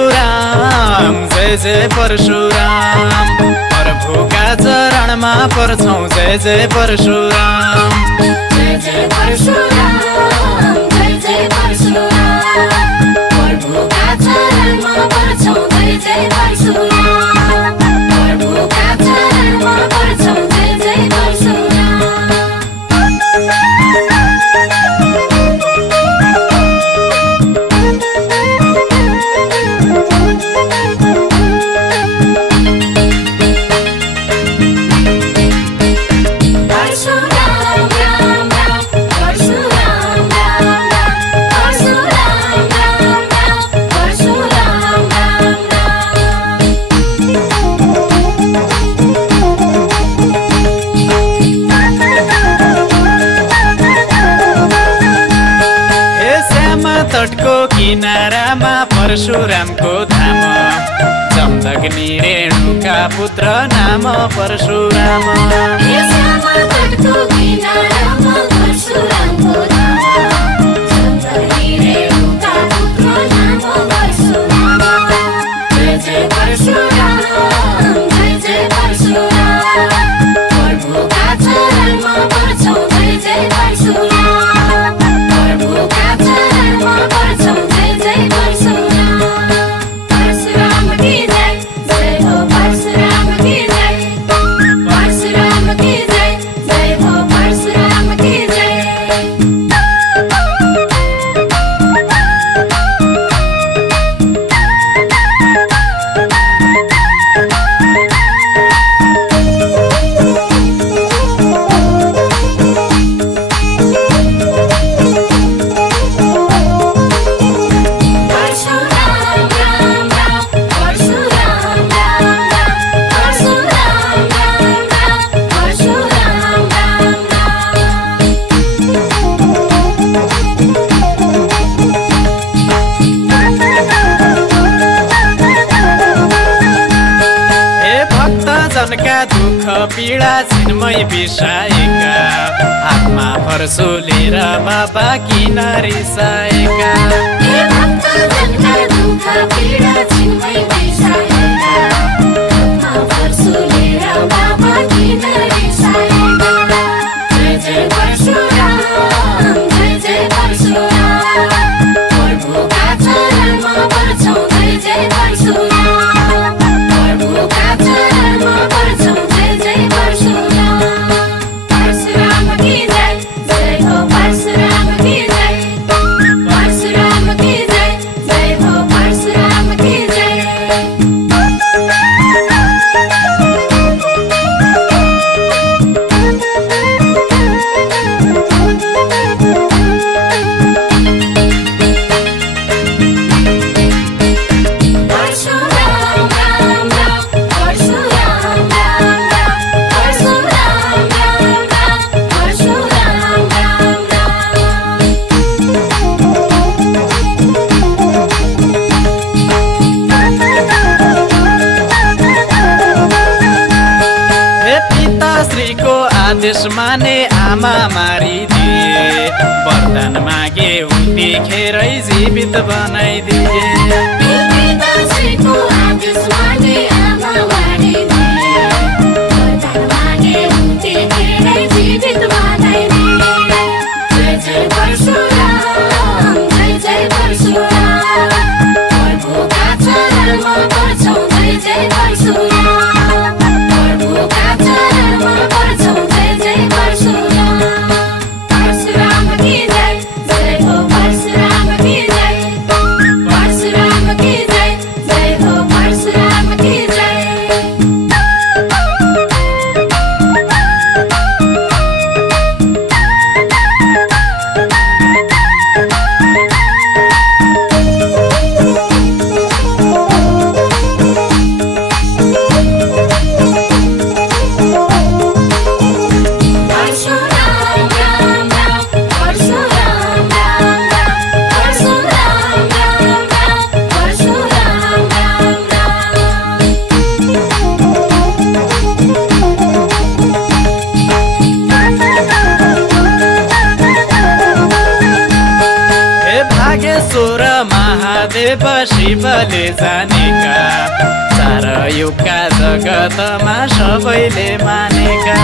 परशुराम जय जय परशुराम प्रभुका चरणमा पर्छौं जय जय परशुराम जय जय परशुराम जय जय परशुराम प्रभुका चरणमा पर्छौं जय जय परशुराम प्रभुका चरणमा पर्छौं जय जय परशुराम तटको किनारामा परशुरामको धाम जमदग्नि रेणुका पुत्र नाम परशुराम तटको किनारामा परशुरामको धाम जमदग्नि रेणुका पुत्र नाम परशुराम जय जय परशुराम जय जय परशुराम प्रभुका चरणमा पर्छौं जय जय परशुराम प्रभुका चरणमा पर्छौं जय जय परशुराम परशुराम की जय जय हो परशुराम की जय परशुराम की जय जय हो परशुराम की जय जनका दुख पीडा चिन्मय बिसाएका हातमा परशुले र बाबा किन रिसाएका जनका दुख पीडा चिन्मय बिसाएका हातमा परशुले र बाबा किन रिसाएका जय जय परशुराम जय जय परशुराम प्रभुका चरणमा पर्छौं जय जय परशुराम प्रभुका चरणमा पर्छौं जय जय परशुराम परशुराम की जय जय हो परशुराम की जय परशुराम की जय जय हो परशुराम की जय आदेश माने आमा मारिदिए वरदान मागे उतिखेरै जीवित बनाइदिए पिताश्रीको आदेश माने आमा मारिदिए वरदान मागे उतिखेरै जीवित बनाइदिए जय जय परशुराम जय जय परशुराम प्रभुका चरणमा पर्छौं जय जय परशुराम प्रभुका चरणमा पर्छौं जय जय परशुराम परशुराम की जय जय हो परशुराम की जय परशुराम शिवले जानेका चार युगका जगतमा सबैले मानेका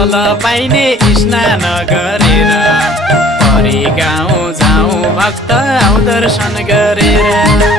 फल पाइने स्नान गरेर परी गाउँ जाउँ भक्त आउँ दर्शन गरेर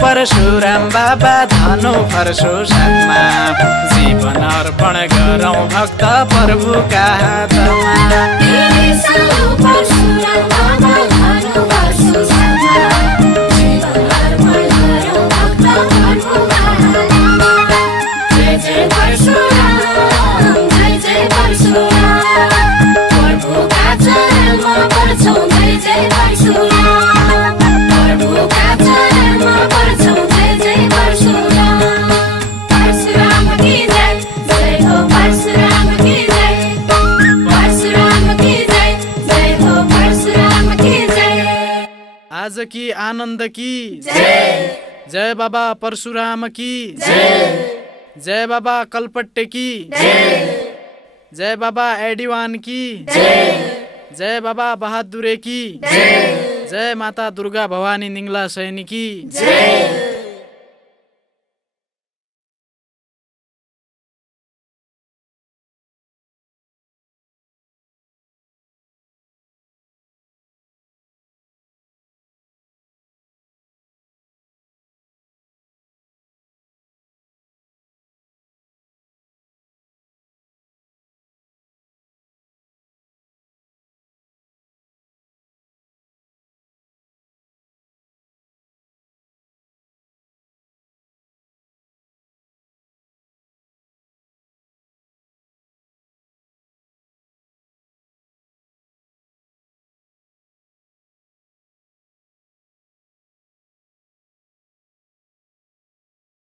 परशुराम बाबा धनु फर्सो साथमा जीवन अर्पण गरौँ भक्त प्रभुका हातमा आज की आनंद की जय बाबा परशुराम की जय बाबा कल्पट्टे की जय बाबा एडीवान की जय बाबा बहादुरे की जय माता दुर्गा भवानी निंगला सैनी की